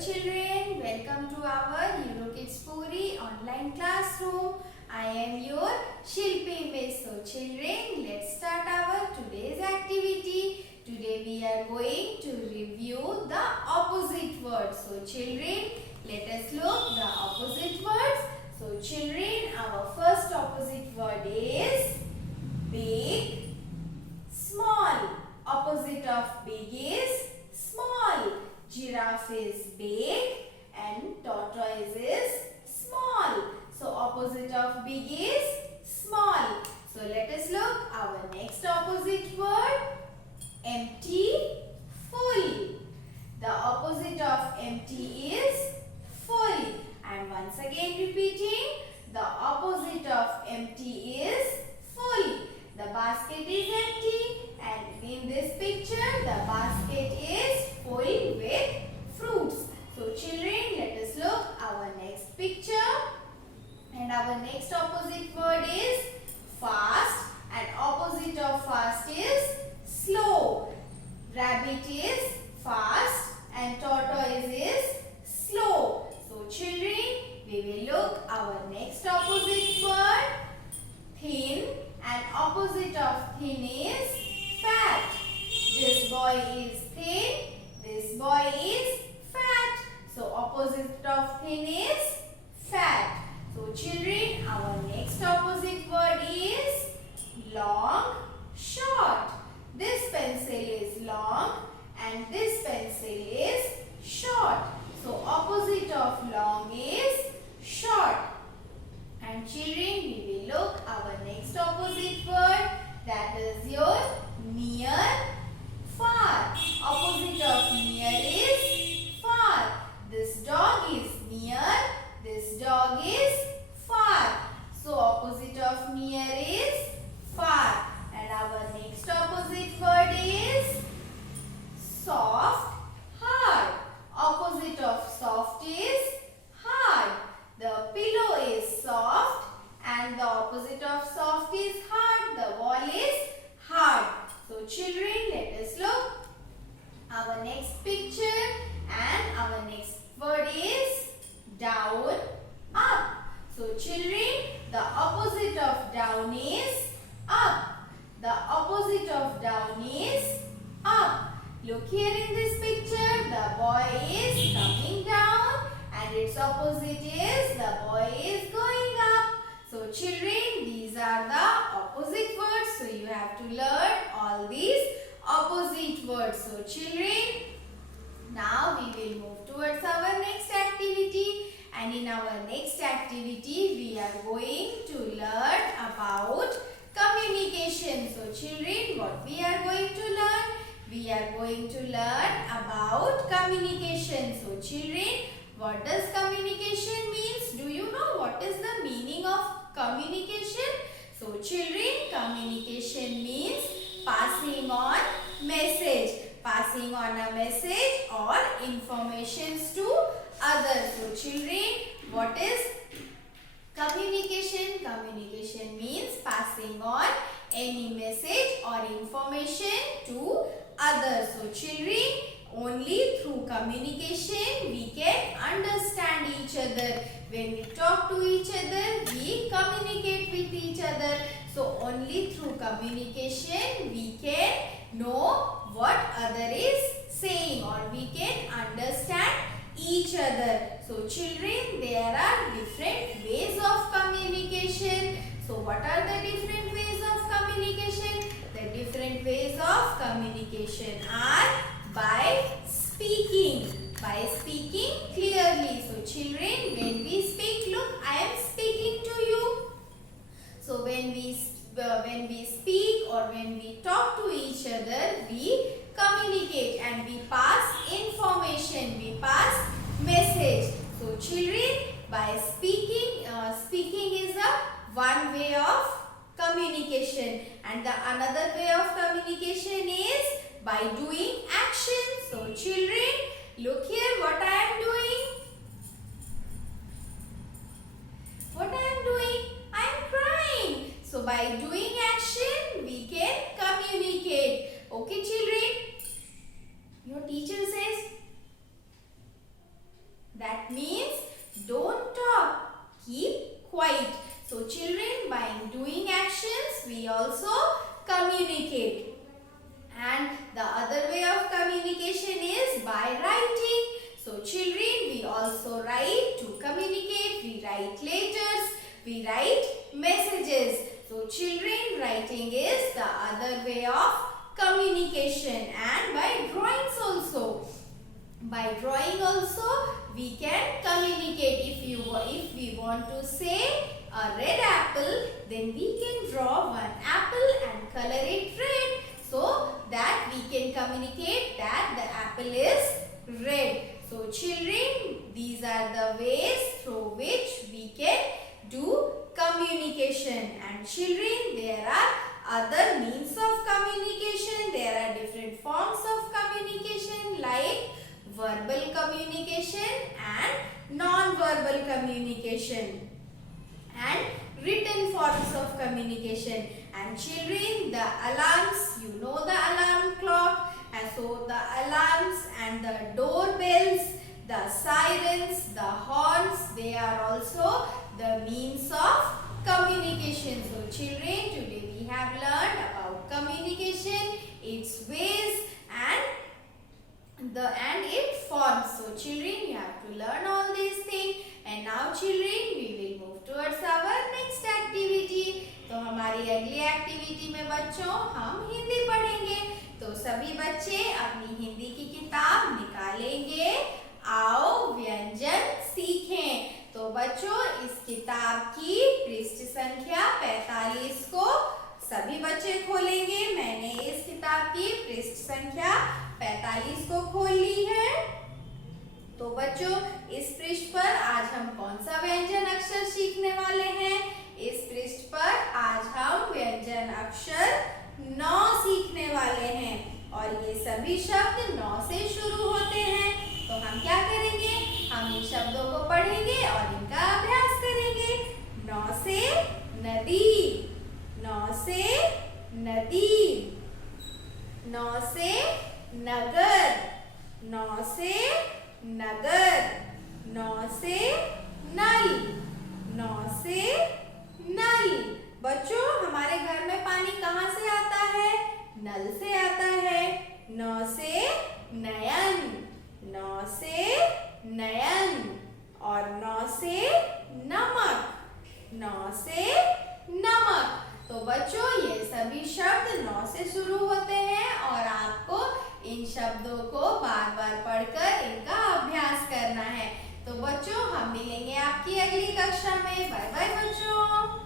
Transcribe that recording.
children, welcome to our Eurokids Puri online classroom. I am your Shilpi Miss. So children, let's start our today's activity. Today we are going to review the opposite words. So children, let us look the opposite words. So children, our first opposite word is big, small. Opposite of big is small. Giraffe is big and tortoise is small. So opposite of big is small. So let us look our next opposite word, empty, full. The opposite of empty is full. And once again repeating, the opposite of empty is full. The basket is empty and in this picture the basket is full with fruits. So children, let us look our next picture, and our next opposite word is fast and opposite of fast is slow. Rabbit is fast and tortoise is slow. So children, we will look our next opposite word, thin, and opposite of thin is fat. This boy is thin, this boy is fat. So opposite of thin is fat. So children, our next opposite word is long, short. This pencil is long and this pencil is short. So opposite of long is short. And children, we will look our next opposite word, that is your near, far. Opposite of near is far. This dog is near, this dog is far. So opposite of near is far. And our next opposite word is soft, hard. Opposite of soft is hard. The pillow is soft and the opposite of soft is hard. The wall is hard. So children, let us look our next picture, and our next word is down, up. So children, the opposite of down is up. The opposite of down is up. Look here in this picture, the boy is coming down and its opposite is the boy is going up. So children, these are the opposite words. So you have to learn all these opposite words. So children, now we will move towards our next activity. And in our next activity, we are going to learn about communication. So children, what we are going to learn? We are going to learn about communication. So children, what does communication means? Do you know what is the meaning of communication? So children, communication means passing on message. Passing on a message or informations to others. So children, what is communication? Communication means passing on any message or information to others. So children, only through communication we can understand each other. When we talk to each other, we communicate with each other. So only through communication we can know what other is saying, or we can understand each other. So children, there are different ways of communication. So what are the different ways of communication? The different ways of communication are by speaking. By speaking clearly. So children, when we speak, look, I am speaking to you. So when we speak or when we talk to each other, we communicate and we pass information, we pass message. So children, by speaking, speaking is a one way of communication, and the another way of communication is by doing action. So children, look here what I am doing. What I am doing? I am crying. So by doing action, we can communicate. Okay children? Your teacher says That means don't talk, keep quiet. So children, by doing actions, we also communicate. And the other way of communication is by writing. So children, we also write to communicate. We write letters, we write messages. So children, writing is the other way of communication, and by drawings also. By drawing also we can communicate. If we want to say a red apple, then we can draw one apple and color it red, so that we can communicate that the apple is red. So children, these are the ways through which we can do communication. And children, there are other means of communication. There are different forms of communication like verbal communication and non-verbal communication and written forms of communication. And children, the alarms, you know the alarm clock, and so the alarms and the doorbells, the sirens, the horns, they are also the means of communication. So children, today we have learned about communication, its ways and its forms. So children, you have to learn all these things. And now children, we will move towards our next activity. तो हमारी अगली activity में बच्चों हम हिंदी पढ़ेंगे। तो सभी बच्चे अपनी हिंदी की किताब निकालेंगे। आओ व्यंजन सीखें। तो बच्चों, इस किताब की पृष्ठ संख्या 45 को सभी बच्चे खोलेंगे। मैंने इस किताब की पृष्ठ संख्या 45 को खोल ली है। तो बच्चों, इस पृष्ठ पर आज हम कौन सा व्यंजन अक्षर सीखने वाले हैं? इस पृष्ठ पर आज हम व्यंजन अक्षर 9 सीखने वाले हैं और ये सभी शब्द 9 से शुरू होते हैं। तो हम क्या करेंगे? हम इन शब्दों को पढ़ेंगे और इनका अभ्यास करेंगे। 9 से नदी, 9 से नदी, 9 से नगर, 9 से नगर, 9 से नल, 9 से नल। बच्चों, हमारे घर में पानी कहाँ से आता है? नल से आता है। 9 से नयन, 9 से नयन और 9 से नमक, 9 से नमक। तो बच्चों, ये सभी शब्द 9 से शुरू होते हैं और आपको इन शब्दों को बार बार पढ़कर इनका अभ्यास करना है। तो बच्चों, हम मिलेंगे आपकी अगली कक्षा में।